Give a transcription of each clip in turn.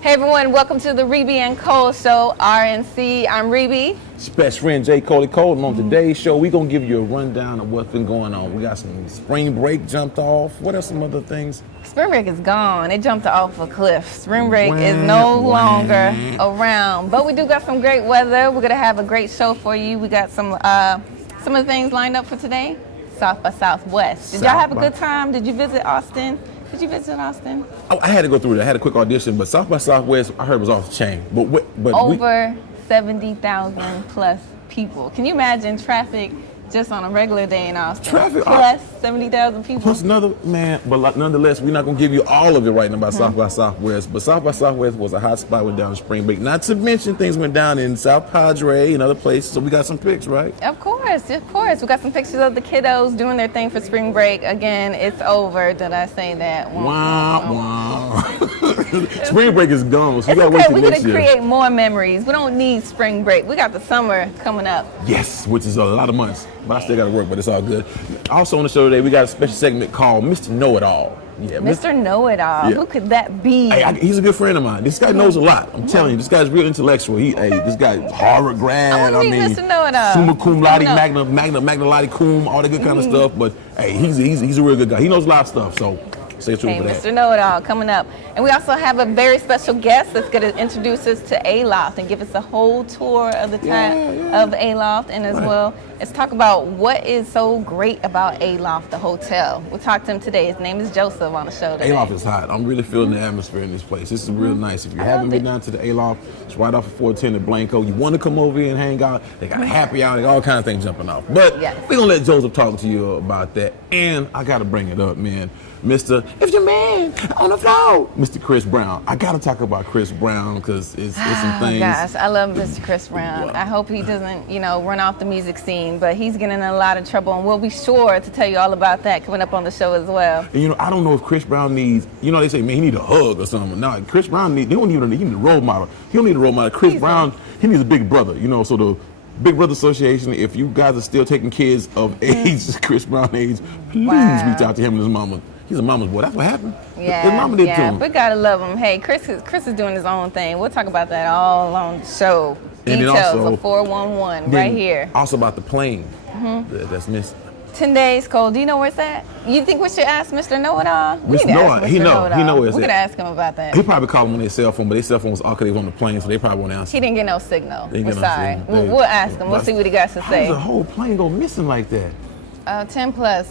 Hey everyone, welcome to the Rebe and Cole Show, RNC. I'm Rebe. It's your best friend Jay Cole. And on today's show, we're going to give you a rundown of what's been going on. We got some spring break jumped off. What are some other things? Spring break is gone. It jumped off a cliff. Spring break is no longer around. But we do got some great weather. We're going to have a great show for you. We got some of the things lined up for today. South by Southwest. Did y'all have a good time? Did you visit Austin? Did you visit Austin? Oh, I had to go through it. I had a quick audition, but South by Southwest, I heard was off the chain. But over 70,000 plus people. Can you imagine traffic just on a regular day in Austin? Traffic plus 70,000 people. Plus another man, but nonetheless, we're not gonna give you all of it right now about South by Southwest. But South by Southwest was a hot spot went down in spring break. Not to mention things went down in South Padre and other places. So we got some pics, right? Of course, of course. We got some pictures of the kiddos doing their thing for spring break. Again, it's over. Did I say that? Wow. Spring break is gone. So it's okay. We're gonna create more memories. We don't need spring break. We got the summer coming up. Yes, which is a lot of months. But I still got to work, but it's all good. Also on the show today, we got a special segment called Mr. Know-It-All. Yeah, Mr. Know-It-All. Yeah. Who could that be? Hey, he's a good friend of mine. This guy knows a lot. I'm telling you, this guy's real intellectual. This guy's Harvard grad. I mean, Mr. Know-It-All. Summa cum laude, magna laude cum, all that good kind of stuff. But hey, he's a real good guy. He knows a lot of stuff. So. Stay tuned for that. Mr. Know-It-All coming up. And we also have a very special guest that's going to introduce us to Aloft and give us a whole tour of the time of Aloft, and as well as talk about what is so great about Aloft, the hotel. We'll talk to him today. His name is Joseph on the show today. Aloft is hot. I'm really feeling the atmosphere in this place. This is real nice. If you haven't been down to the Aloft, it's right off of 410 in Blanco. You want to come over here and hang out, they got a happy hour, they got all kinds of things jumping off. But we're going to let Joseph talk to you about that. And I got to bring it up, man. Mr. If your man on the floor, Mr. Chris Brown. I gotta talk about Chris Brown because it's some things. Gosh, I love Mr. Chris Brown. I hope he doesn't, run off the music scene, but he's getting in a lot of trouble, and we'll be sure to tell you all about that coming up on the show as well. And, I don't know if Chris Brown needs, they say, man, he need a hug or something. No, Chris Brown he don't need a role model. He don't need a role model. Chris Brown, he needs a big brother, so the Big Brother Association, if you guys are still taking kids of age, Chris Brown age, please reach out to him and his mama. He's a mama's boy. That's what happened. Yeah, his mama did to him. We gotta love him. Hey, Chris is doing his own thing. We'll talk about that all on the show. And details of 411 right here. Also about the plane that's missing. 10 days, Cole. Do you know where it's at? You think we should ask Mr. Know-It-All? Mr. Know-It-All. He know where it's at. We could ask him about that. He probably called him on their cell phone, but their cell phone was on the plane, so they probably won't answer. He didn't get no signal. We're sorry. We'll ask him. We'll see what he got to say. How does the whole plane go missing like that? 10 plus,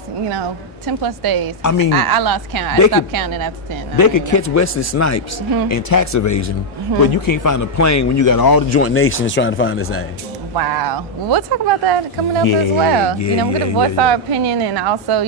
10 plus days. I mean, I lost count. I stopped counting after 10. They could catch Wesley Snipes in tax evasion, but you can't find a plane when you got all the joint nations trying to find his name. Wow. Well, we'll talk about that coming up as well. We're going to voice our opinion and also,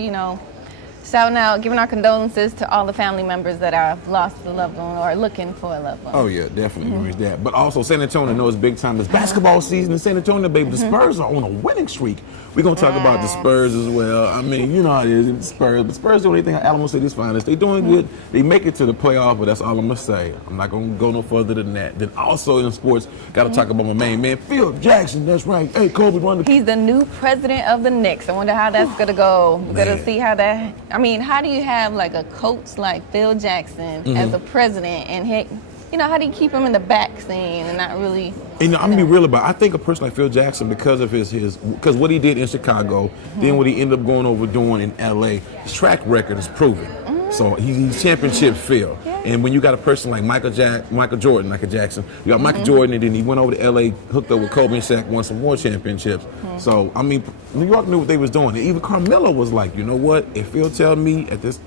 shouting out, giving our condolences to all the family members that have lost a loved one or looking for a loved one. Oh, yeah, definitely. That. But also, San Antonio knows big time. It's basketball season in San Antonio, baby. The Spurs are on a winning streak. We're going to talk about the Spurs as well. I mean, you know how it is, the Spurs. But Spurs do anything Alamo City's finest. They're doing good. They make it to the playoff, but that's all I'm going to say. I'm not going to go no further than that. Then also in sports, got to talk about my main man, Phil Jackson. That's right. Hey, Kobe won He's the new president of the Knicks. I wonder how that's going to go. We're going to see how that... I mean, how do you have like a coach like Phil Jackson as a president, and how do you keep him in the back scene and not really? And I'm gonna be real about it. I think a person like Phil Jackson, because of because what he did in Chicago, then what he ended up going over doing in LA, his track record is proven. So he's championship Phil. Yeah. And when you got a person like Michael Jordan, Jackson, you got Michael Jordan, and then he went over to LA, hooked up with Kobe and Shaq, won some more championships. So I mean, New York knew what they was doing. And even Carmelo was like, you know what? If Phil tell me at this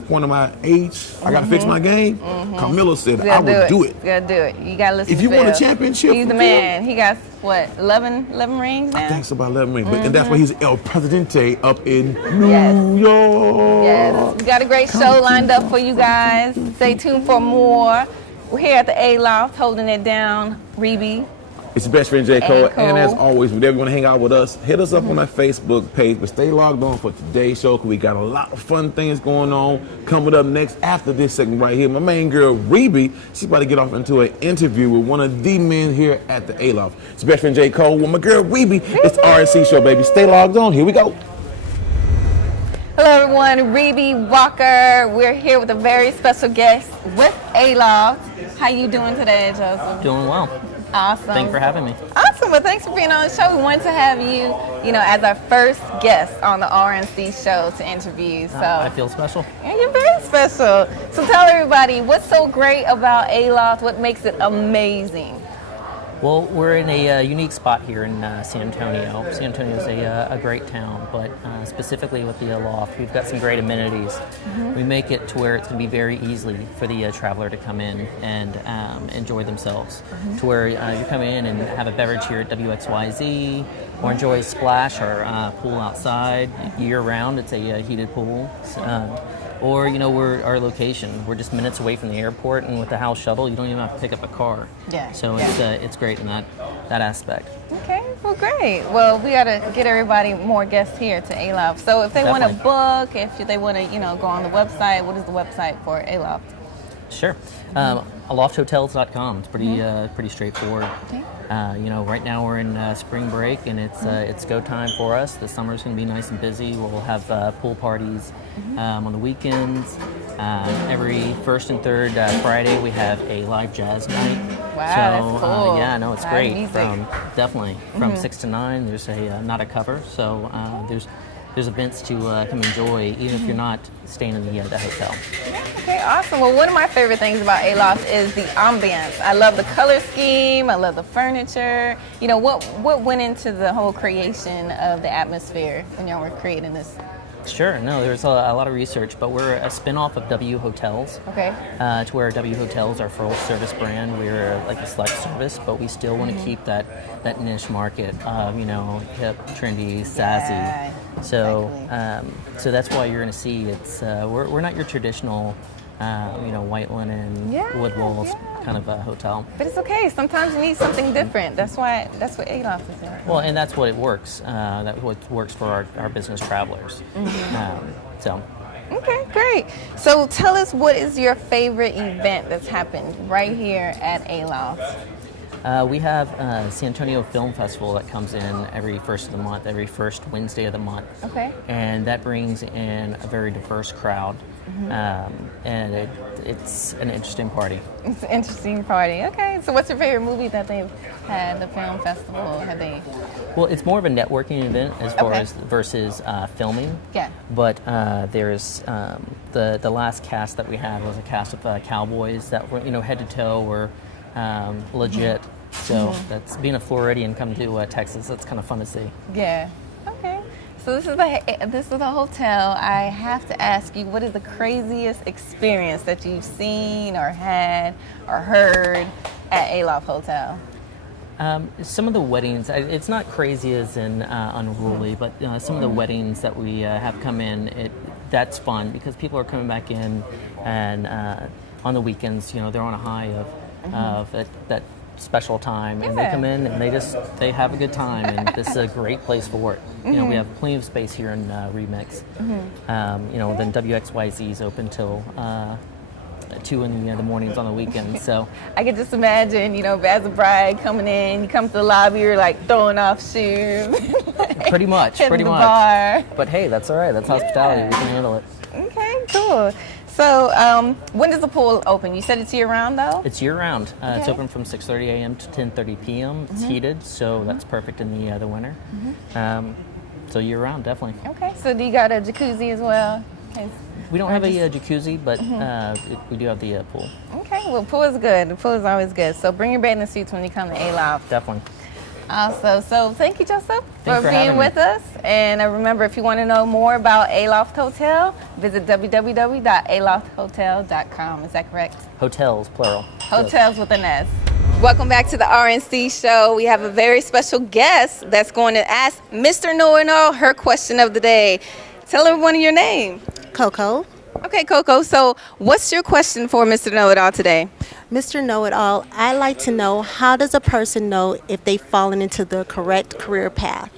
point in my age, I gotta fix my game. Carmelo said, I would do it. You gotta do it. You gotta listen to Phil. If you want a championship, he's the man. He got, 11 rings now? I think it's about 11 rings. And that's why he's El Presidente up in New York. Yes. We got a great show lined up for you guys. Stay tuned for more. We're here at the Aloft, holding it down. Rebe. It's your best friend, Jay Cole. And as always, if you ever want to hang out with us, hit us up on our Facebook page. But stay logged on for today's show because we got a lot of fun things going on coming up next after this segment right here. My main girl, Rebe, she's about to get off into an interview with one of the men here at the Aloft. It's your best friend, Jay Cole. With my girl, Rebe. It's the RNC show, baby. Stay logged on. Here we go. Hello everyone, Rebe Walker. We're here with a very special guest with Aloft. How you doing today, Joseph? Doing well. Awesome. Thanks for having me. Awesome. Well, thanks for being on the show. We wanted to have you, as our first guest on the RNC show to interview. So I feel special. Yeah, you're very special. So tell everybody, what's so great about Aloft? What makes it amazing? Well, we're in a unique spot here in San Antonio. San Antonio is a great town, but specifically with the Aloft, we've got some great amenities. Mm-hmm. We make it to where it's going to be very easily for the traveler to come in and enjoy themselves. Mm-hmm. To where you come in and have a beverage here at WXYZ, or enjoy Splash, our pool outside year-round. It's a heated pool. Or, we're our location. We're just minutes away from the airport, and with the house shuttle, you don't even have to pick up a car. Yeah. So it's great in that aspect. Okay, well, great. Well, we got to get everybody more guests here to Aloft. So if they want to book, if they want to, go on the website, what is the website for Aloft? Sure. Alofthotels.com. It's pretty straightforward. Okay. Right now we're in spring break, and it's go time for us. The summer's going to be nice and busy. We'll have pool parties on the weekends. Every first and third Friday we have a live jazz night. Wow, that's cool. It's great. Definitely from 6 to 9. There's not a cover, so there's events to come enjoy, even if you're not staying in the hotel. Okay, awesome. Well, one of my favorite things about Aloft is the ambiance. I love the color scheme. I love the furniture. What went into the whole creation of the atmosphere when y'all were creating this? Sure. No, there's a lot of research, but we're a spin-off of W Hotels. Okay. To where W Hotels, our full-service brand, we're like a select service, but we still want to keep that niche market of, hip, trendy, sassy. Yeah, so, exactly. So that's why you're going to see it's we're not your traditional, white linen, wood walls kind of a hotel. But it's okay. Sometimes you need something different. That's what Aloft is in. Well, and that's what it works. That's what works for our business travelers. Okay, great. So tell us, what is your favorite event that's happened right here at Aloft? We have San Antonio Film Festival that comes in every first of the month, every first Wednesday of the month. Okay. And that brings in a very diverse crowd. And it's an interesting party. It's an interesting party. Okay. So what's your favorite movie that they've had, the film festival? Have they? Well, it's more of a networking event as far as versus filming. Yeah. But there's the last cast that we had was a cast of cowboys that were, head to toe were legit. So that's being a Floridian come to Texas. That's kind of fun to see. Yeah. Okay. So this is the hotel. I have to ask you, what is the craziest experience that you've seen or had or heard at Aloft Hotel? Some of the weddings, it's not crazy as in unruly, but some of the weddings that we have come in, that's fun because people are coming back in, and on the weekends, they're on a high of that special time, and they come in and they have a good time, and this is a great place for it. We have plenty of space here in Remix. Then WXYZ is open till 2 in the mornings on the weekends. So I can just imagine, as a bride coming in, you come to the lobby, you're like throwing off shoes. pretty much. Bar. But hey, that's all right. That's hospitality. We can handle it. Okay, cool. So when does the pool open? You said it's year-round, though? It's year-round. It's open from 6:30 a.m. to 10:30 p.m. It's heated, so that's perfect in the winter. So year-round, definitely. Okay. So do you got a jacuzzi as well? We don't have a jacuzzi, but we do have the pool. Okay. Well, pool is good. The pool is always good. So bring your bathing suits when you come to Aloft. Definitely. Also, so thank you, Joseph, for being with us. And remember, if you want to know more about Aloft Hotel, visit www.alofthotel.com. Is that correct? Hotels, plural. Hotels with an S. Welcome back to the RNC show. We have a very special guest that's going to ask Mr. Know-It-All her question of the day. Tell everyone your name. Coco. Okay, Coco. So what's your question for Mr. Know-It-All today? Mr. Know-It-All, I'd like to know, how does a person know if they've fallen into the correct career path?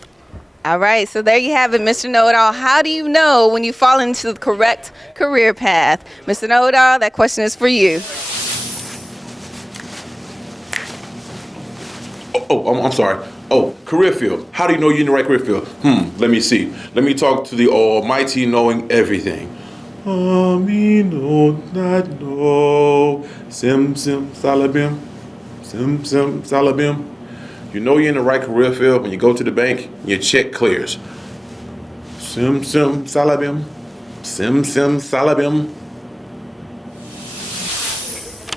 All right, so there you have it, Mr. Know-It-All. How do you know when you fall into the correct career path? Mr. Know-It-All, that question is for you. I'm sorry. Oh, career field. How do you know you're in the right career field? Let me see. Let me talk to the Almighty knowing everything. Me no not know. Sim salabim. Sim salabim. You know you're in the right career field when you go to the bank and your check clears. Sim salabim. Sim salabim.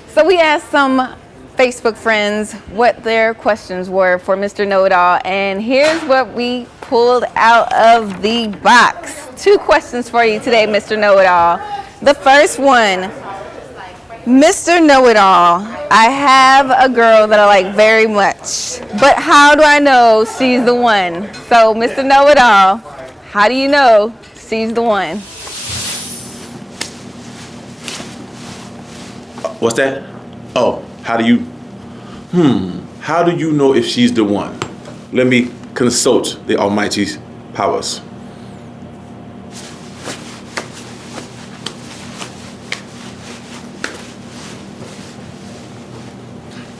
So we asked some Facebook friends what their questions were for Mr. Know-It-All, and here's what we pulled out of the box. 2 questions for you today, Mr. Know-It-All. The first one, Mr. Know-It-All, I have a girl that I like very much, but how do I know she's the one? So, Mr. Know-It-All, how do you know she's the one? What's that? Oh, how do you know if she's the one? Let me consult the Almighty's powers.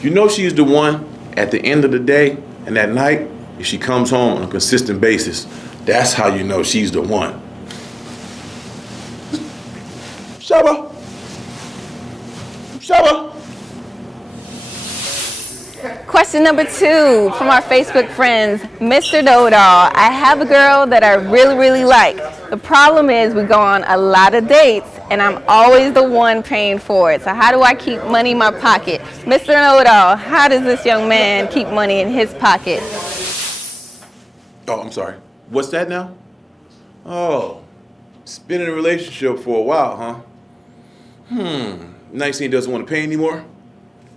You know she's the one at the end of the day and at night if she comes home on a consistent basis. That's how you know she's the one. Shabba. Question number 2 from our Facebook friends, Mr. Know-It-All. I have a girl that I really like. The problem is we go on a lot of dates and I'm always the one paying for it. So how do I keep money in my pocket? Mr. Know-It-All, how does this young man keep money in his pocket? Oh, I'm sorry. What's that now? Oh, it's been in a relationship for a while, huh? Nice thing doesn't want to pay anymore.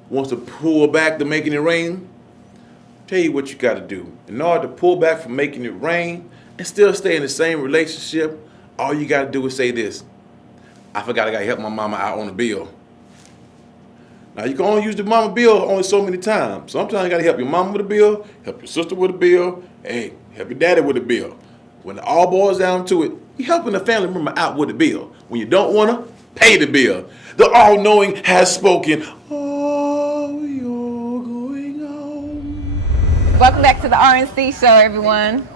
Wants to pull back to making it rain. Tell you what you got to do. In order to pull back from making it rain and still stay in the same relationship, all you got to do is say this. I forgot I got to help my mama out on a bill. Now, you can only use the mama bill only so many times. Sometimes you got to help your mama with a bill, help your sister with a bill, hey, help your daddy with a bill. When it all boils down to it, you're helping the family member out with a bill. When you don't want to, pay the bill. The all-knowing has spoken. Oh, you're going home. Welcome back to the RNC show, everyone.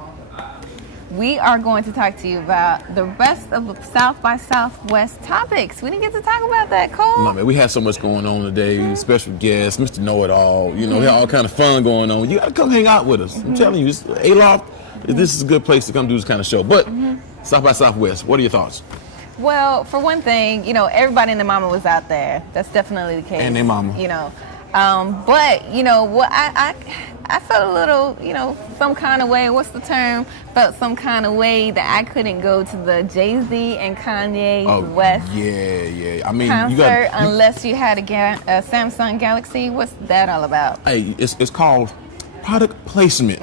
We are going to talk to you about the rest of the South by Southwest topics. We didn't get to talk about that, Cole. No, man, we had so much going on today. Special guests, Mr. Know-It-All. You know, we had all kind of fun going on. You got to come hang out with us. I'm telling you, it's Aloft. This is a good place to come do this kind of show. But South by Southwest, what are your thoughts? Well, for one thing, you know, everybody and their mama was out there. That's definitely the case. And their mama. You know, but you know what? I felt a little, you know, some kind of way. What's the term? Felt some kind of way that I couldn't go to the Jay-Z and Kanye West I mean, concert unless you had a Samsung Galaxy. What's that all about? Hey, it's called product placement.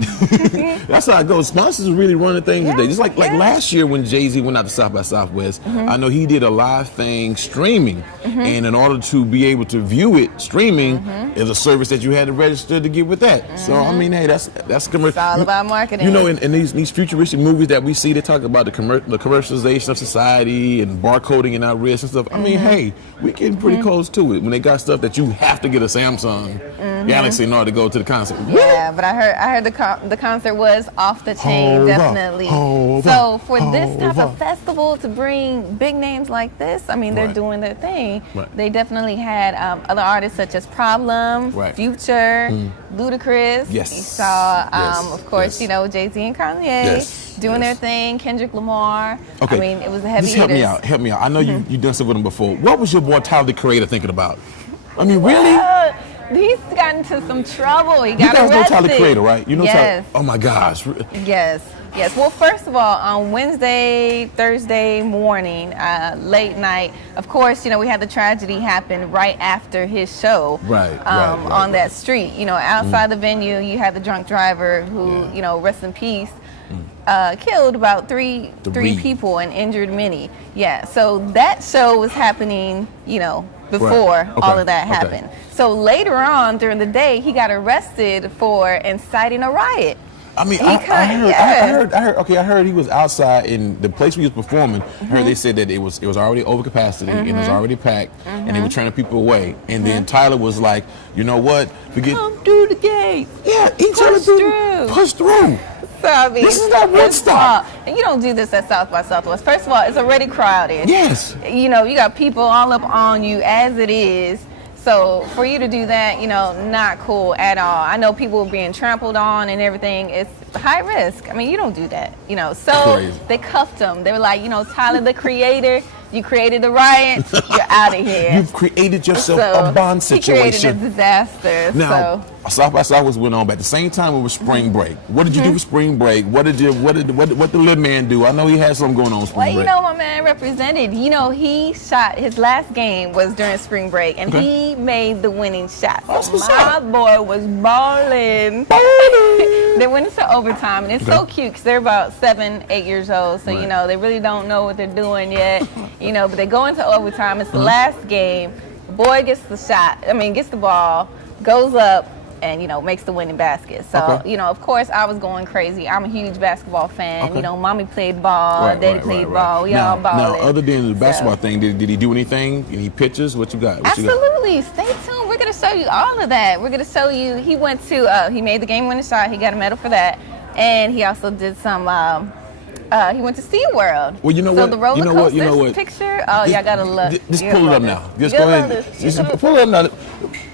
That's how it goes. Sponsors really running things today. Just like last year when Jay-Z went out to South by Southwest, I know he did a live thing streaming. And in order to be able to view it streaming is a service that you had to register to get with that. So I mean, hey, that's commercial. It's all about marketing. You know, in these futuristic movies that we see, they talk about the commercialization of society and barcoding and our wrists and stuff. I mean, hey, we're getting pretty close to it when they got stuff that you have to get a Samsung Galaxy in order to go to the concert. Yeah, but I heard the concert was off the chain, definitely. So for this type of festival to bring big names like this, I mean, they're doing their thing. They definitely had other artists such as Problem, Future, Ludacris. You saw, of course, you know, Jay-Z and Kanye doing their thing. Kendrick Lamar. Okay. I mean, it was a heavy Just help me out. I know you've done stuff with him before. What was your boy Tyler the Creator thinking about? I mean, really? He's gotten into some trouble. He got arrested. You guys know Tyler the Creator, right? You know Tyler. Oh my gosh. Yes. Well, first of all, on Wednesday, Thursday morning, late night, of course, you know, we had the tragedy happen right after his show. On that street. You know, outside the venue, you had the drunk driver who, you know, rest in peace, killed about three people and injured many. Yeah. So that show was happening, you know, before all of that happened. So later on during the day, he got arrested for inciting a riot. I mean, He I cut, heard, yeah. I heard. Okay, I heard he was outside in the place where he was performing. I heard they said that it was already over capacity and it was already packed, and they were turning people away. And then Tyler was like, you know what? Forget. Come through the gate. Yeah, he Push telling people through. push through. So, I mean, This is not Woodstock. and you don't do this at South by Southwest. First of all, it's already crowded. Yes. You know, you got people all up on you as it is. So for you to do that, you know, not cool at all. I know people being trampled on and everything. It's high risk. I mean, you don't do that, you know. So Crazy. they cuffed him. They were like, you know, Tyler, the creator, you created the riot. You're out of here. You've created yourself a bond He created a situation. disaster. Now, South by Southwest went on, but at the same time it was spring break. What did you do for spring break? What did the little man do? I know he had something going on spring Well, break. you know, my man represented. You know, he shot his last game was during spring break, and he made the winning shot. That's what's My up. boy was balling. They went into overtime, and it's so cute because they're about 7, 8 years old. So you Right. know, they really don't know what they're doing yet. You know, but they go into overtime. It's the last game. The boy gets the shot. I mean, gets the ball, goes up, and you know, makes the winning basket. So you know, of course, I was going crazy. I'm a huge basketball fan. You know, mommy played ball, daddy played ball. We all balling. Now, other than the basketball So- thing, did he do anything? Any pictures? What you got? What you got? Absolutely. Stay tuned. We're going to show you all of that. We're going to show you. He went to, he made the game winning shot. He got a medal for that. And he also did some, he went to SeaWorld. Well, you know so what? the roller You know what? You know coaster what? picture, oh, y'all got to look. Just You're pull it gonna up love now. this. Just You're go gonna ahead. love this. Just pull it up now.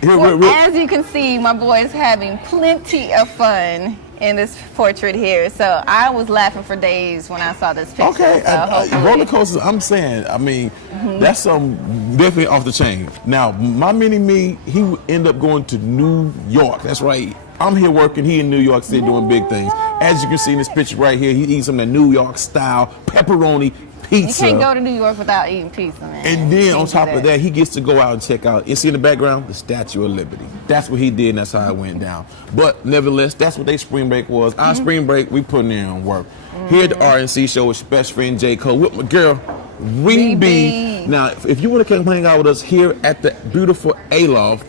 Here, Well, real- as you can see, my boy is having plenty of fun in this portrait here. So I was laughing for days when I saw this picture. Okay, So hopefully- roller coasters. I'm saying, I mean, that's definitely off the chain. Now, my mini me, he would end up going to New York. That's right. I'm here working. He in New York City doing big things. As you can see in this picture right here, he eats some of that New York style pepperoni You pizza. can't go to New York without eating pizza, man. And then on Can't do top of that, he gets to go out and check out. You see in the background, the Statue of Liberty. That's what he did, and that's how it went down. But nevertheless, that's what their spring break was. Our spring break, we putting in work. Here at the RNC show with your best friend J. Cole, with my girl, Rebe. Rebe. Now, if you want to come hang out with us here at the beautiful Aloft,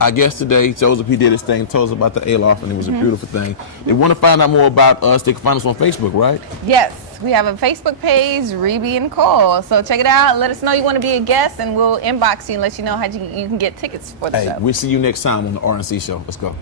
our guest today, Joseph, he did his thing, told us about the Aloft, and it was a beautiful thing. They want to find out more about us, they can find us on Facebook, right? Yes, we have a Facebook page, Rebe and Cole. So check it out. Let us know you want to be a guest, and we'll inbox you and let you know how you can get tickets for the Hey, show. we'll see you next time on the RNC show. Let's go.